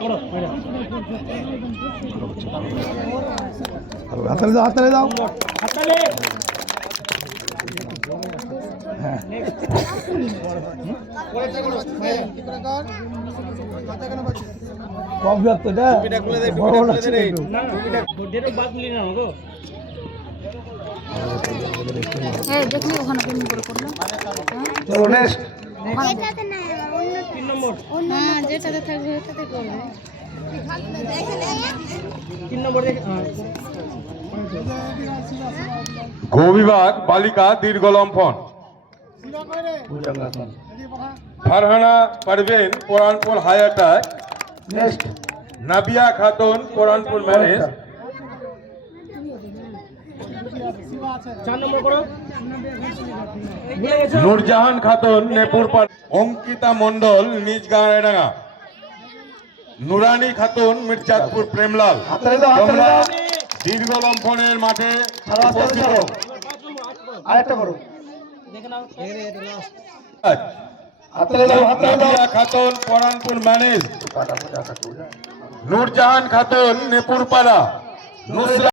হাততালি দাও, হাততালি দাও। কম ব্যক্ত এটা বড় বড় আছে একটু। হ্যাঁ দেখলি ওখানে কোন করে করলাম। চলো নেক্সট। এটাতে না অন্য 3 নম্বর হ্যাঁ যেটাতে থাকবে ওটাতে করবে 3 নম্বর গো বিভাগ বালিকা দীর্ঘ লম্ফন ফারহানা পারভেন কোরআনপুর হাই অ্যাটাক। নেক্সট নাবিয়া খাতুন কোরআনপুর ম্যানেজ। 4 নম্বর করো নূরজাহান খাতুন নেপুর পাড়া। অঙ্কিতা মন্ডল নিজ গাঁড়াডাঙ্গা। নুরানি খাতুন মির্জাদপুর প্রেমলাল। হাততালি দাও, হাততালি তোমরা দাও। দীর্ঘ লম্ফনের মাঠে ছাড়ো, হাততালি উপস্থিত ছাড়ো। হও। আরেকটা করো। আজ হাততালি দাও, হাততালি দাও। নাবিয়া খাতুন কোরআনপুর ম্যানেজ। নূরজাহান খাতুন নেপুর পাড়া। নুসরাত